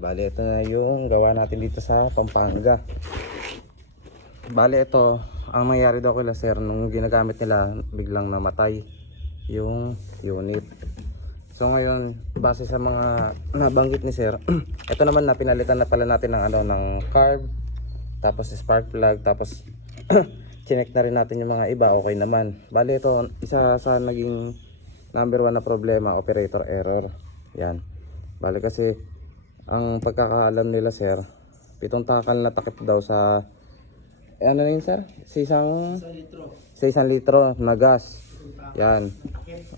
Bali, ito na yung gawa natin dito sa Pampanga. Bali, ito, ang mangyari daw kila sir, nung ginagamit nila, biglang namatay yung unit. So ngayon, base sa mga nabanggit ni sir, ito naman na pinalitan na pala natin ng, ng carb, tapos spark plug, tapos chinek na rin natin yung mga iba, okay naman. Bali, ito, isa sa naging number 1 na problema, operator error. Yan. Bali kasi, ang pagkakaalam nila sir, 7 takal na takip daw sa ano na yun sir? Sa isang litro na gas. Yan.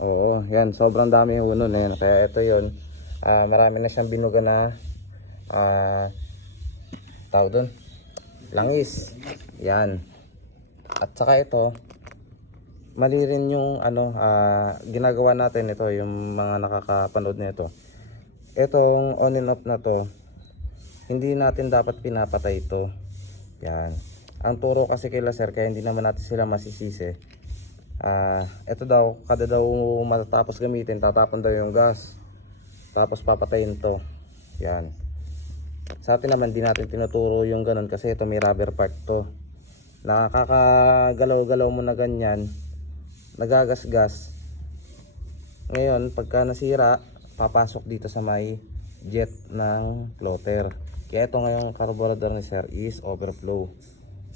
Oo, yan. Sobrang dami ho nun. Yan. Kaya ito yun. Marami na siyang binuga na tawag dun, langis. Yan. At saka ito, mali rin yung ginagawa natin ito, yung mga nakakapanood nito. Itong on and off na to, hindi natin dapat pinapatay ito. Yan. Ang turo kasi kay sir, kaya hindi naman natin sila masisisi. Ito daw, kada daw matatapos gamitin, tatapon daw yung gas. Tapos papatayin to. Yan. Sa atin naman, di natin tinuturo yung ganun kasi ito may rubber part to. Nakakagalaw-galaw mo na ganyan, nagagasgas. Ngayon, pagka nasira, papasok dito sa may jet ng floater. Kaya ito ngayong carburetor ni sir is overflow.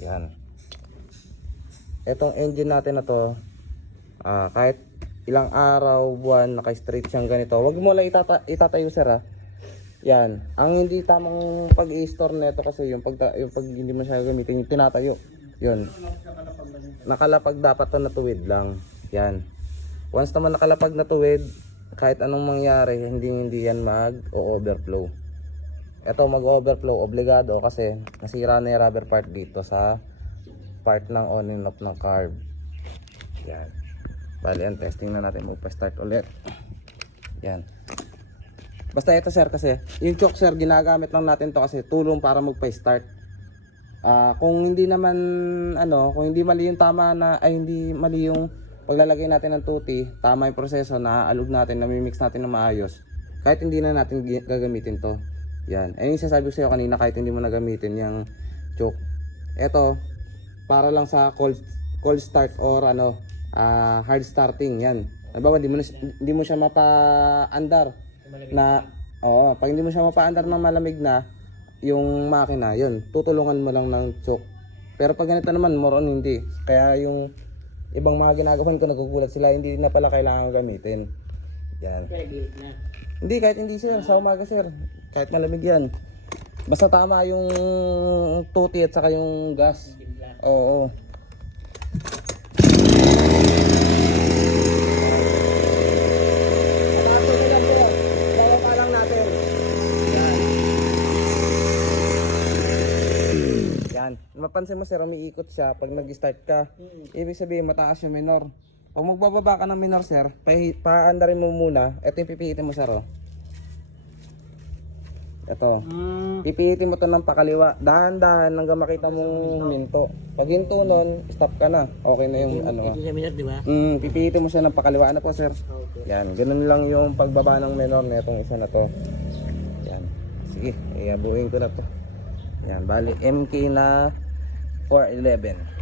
Yan. Etong engine natin na to, kahit ilang araw, buwan, naka-straight siyang ganito, wag mo lang itatayo sir. Yan. Ang hindi tamang pag-i-store nito kasi yung pag hindi mo siya gamitin, yung tinatayo. Yun. Nakalapag dapat to na tuwid lang. Yan. Once naman nakalapag na tuwid, kahit anong mangyari, hindi yan mag-overflow. Ito mag-overflow, obligado kasi nasira na yung rubber part dito sa part ng on and off ng carb. Yan. Bali, yan, testing na natin. Magpa-start ulit. Yan. Basta ito sir kasi, yung choke sir, ginagamit lang natin to kasi tulong para magpa-start. Kung hindi naman, kung hindi mali yung tama na, hindi mali yung paglalagay natin ng tuti, tama yung proseso, naaalog natin, namimix natin ng maayos, kahit hindi na natin gagamitin to. Yan. Yung sasabi ko sa'yo kanina, kahit hindi mo na gamitin yung choke. Ito, para lang sa cold start or hard starting. Yan. Halimbawa, hindi mo siya mapa-andar na, pag hindi mo siya mapa-andar ng malamig na yung makina, yun, tutulungan mo lang ng choke. Pero pag ganito naman, more on hindi. Kaya yung ibang mga ginagawan ko, nagugulat sila, hindi na pala kailangan gamitin. Yan. Hindi, kahit hindi sir, sa umaga sir, kahit malamig yan. Basta tama yung tuti at saka yung gas. Oo. Mapansin mo sir, umiikot siya pag nag-start ka. Ibig sabihin mataas yung minor. Pag magbababa ka ng minor sir, paandarin mo muna. Ito yung pipihitin mo sir. Ito. Pipihitin mo to ng pakaliwa. Dahan-dahan hanggang makita mong minto. Pag hinto nun, stop ka na. Okay na yung Ito sa minor, di ba? Pipihitin mo siya ng pakaliwa. Ano po sir? Okay. Yan. Ganun lang yung pagbaba ng minor na itong isa na to. Yan. Sige, iabuhin ko na to. Yan. Bali, MK na 411.